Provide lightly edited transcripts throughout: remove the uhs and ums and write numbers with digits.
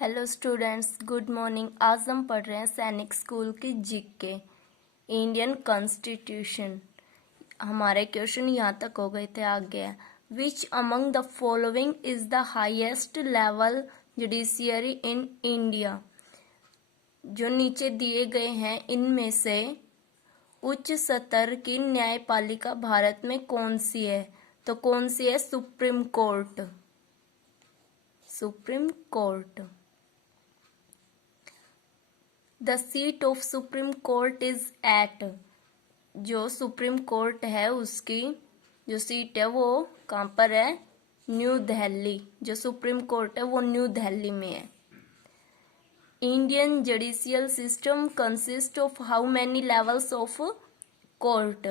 Hello students, good morning. आज हम पढ़ रहे हैं सैनिक स्कूल की जीके इंडियन कॉन्स्टिट्यूशन। हमारे क्वेश्चन यहाँ तक हो गए थे, आगे है which among the following is the highest level judiciary in India. जो नीचे दिए गए हैं इनमें से उच्च स्तर की न्यायपालिका भारत में कौन सी है? तो कौन सी है? Supreme Court. Supreme Court. The seat of Supreme Court is at. जो सुप्रीम कोर्ट है उसकी जो सीट है वो कहाँ पर है? न्यू दिल्ली। जो सुप्रीम कोर्ट है वो न्यू दिल्ली में है। Indian judicial system consist of how many levels of court.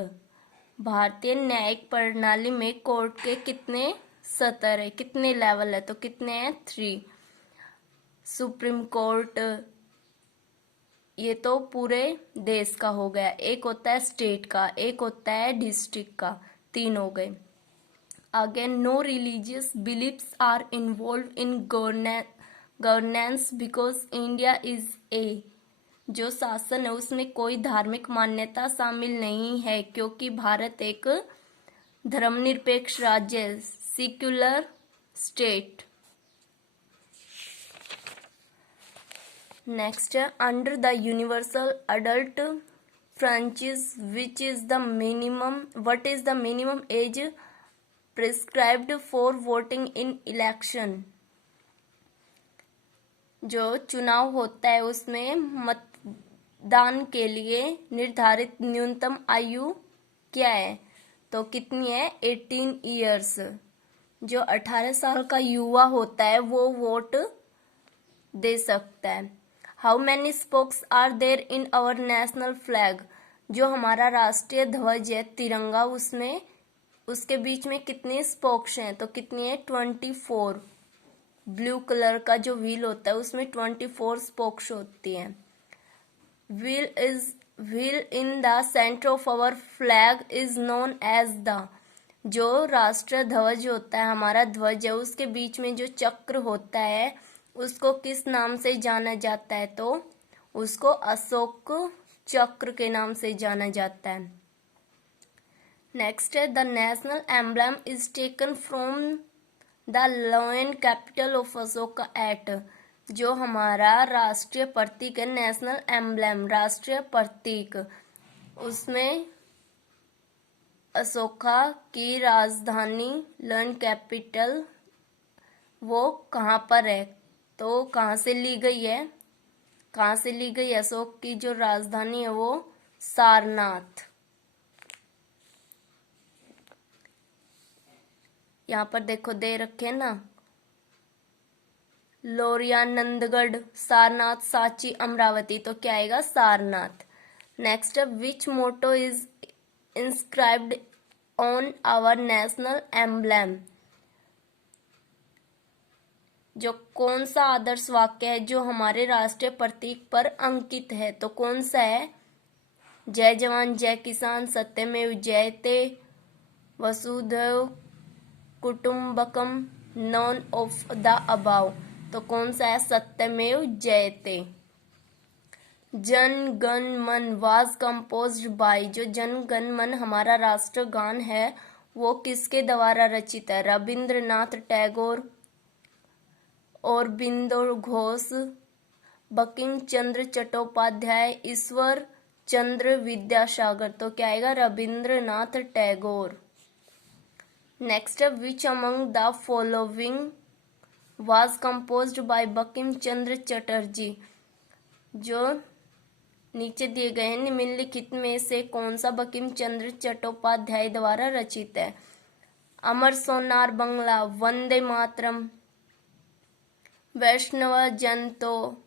भारतीय न्यायिक प्रणाली में कोर्ट के कितने स्तर है, कितने लेवल है? तो कितने हैं? 3। सुप्रीम कोर्ट ये तो पूरे देश का हो गया, एक होता है स्टेट का, एक होता है डिस्ट्रिक्ट का, 3 हो गए। आगे no religious beliefs are involve in governance because India is a. जो शासन है उसमें कोई धार्मिक मान्यता शामिल नहीं है क्योंकि भारत एक धर्मनिरपेक्ष राज्य है, सेक्युलर स्टेट। नेक्स्ट है under the universal adult franchise which is the minimum what is the minimum age prescribed for voting in election. जो चुनाव होता है उसमें मतदान के लिए निर्धारित न्यूनतम आयु क्या है? तो कितनी है? 18 ईयर्स। जो 18 साल का युवा होता है वो वोट दे सकता है। How many spokes are there in our national flag. जो हमारा राष्ट्रीय ध्वज है तिरंगा, उसमें उसके बीच में कितने स्पोक्स हैं? तो कितनी है? 24। ब्लू कलर का जो व्हील होता है उसमें 24 स्पोक्स होती हैं। Wheel in the centre of our flag is known as the. जो राष्ट्रीय ध्वज होता है, हमारा ध्वज है, उसके बीच में जो चक्र होता है उसको किस नाम से जाना जाता है? तो उसको अशोक चक्र के नाम से जाना जाता है। नेक्स्ट है the national emblem is taken from the lion capital of Ashoka at. जो हमारा राष्ट्रीय प्रतीक है, नेशनल एम्ब्लम राष्ट्रीय प्रतीक, उसमें अशोका की राजधानी लॉयन कैपिटल वो कहाँ पर है? तो कहाँ से ली गई है? कहाँ से ली गई? अशोक की जो राजधानी है वो सारनाथ। यहाँ पर देखो दे रखे ना, लोरिया, नंदगढ़, सारनाथ, सांची, अमरावती। तो क्या आएगा? सारनाथ। नेक्स्ट है which motto is inscribed on our national emblem. जो कौन सा आदर्श वाक्य है जो हमारे राष्ट्रीय प्रतीक पर अंकित है? तो कौन सा है? जय जवान जय किसान, सत्यमेव जयते, वसुधैव कुटुंबकम, नॉन ऑफ द अबाव। तो कौन सा है? सत्यमेव जयते। जन गण मन वाज कंपोज्ड बाय। जो जन गण मन हमारा राष्ट्रगान है वो किसके द्वारा रचित है? रविंद्रनाथ टैगोर, औरबिंदो घोष, बंकिम चंद्र चट्टोपाध्याय, ईश्वर चंद्र विद्यासागर। तो क्या आएगा? रविंद्रनाथ टैगोर। नेक्स्ट है which among the following was composed by Bankim Chandra Chatterjee. जो नीचे दिए गए हैं निम्नलिखित में से कौन सा बंकिम चंद्र चट्टोपाध्याय द्वारा रचित है? अमर सोनार बंगला, वंदे मातरम, वैष्णव जन तो,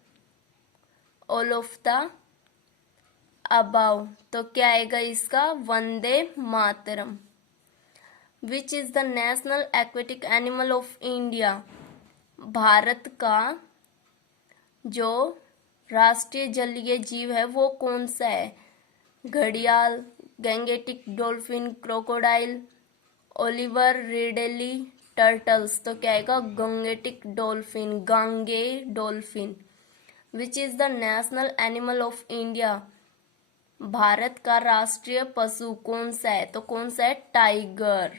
ऑल ऑफ द अबाव। तो क्या आएगा इसका? Vande Mataram. Which is the national aquatic animal of India. भारत का जो राष्ट्रीय जलीय जीव है वो कौन सा है? घड़ियाल, Gangetic dolphin, crocodile, olive Ridley, turtles, तो क्या आएगा गंगेटिक डॉल्फिन, गांगे dolphin. Which is the national animal of India, भारत का राष्ट्रीय पशु कौन सा है, तो कौन सा है टाइगर।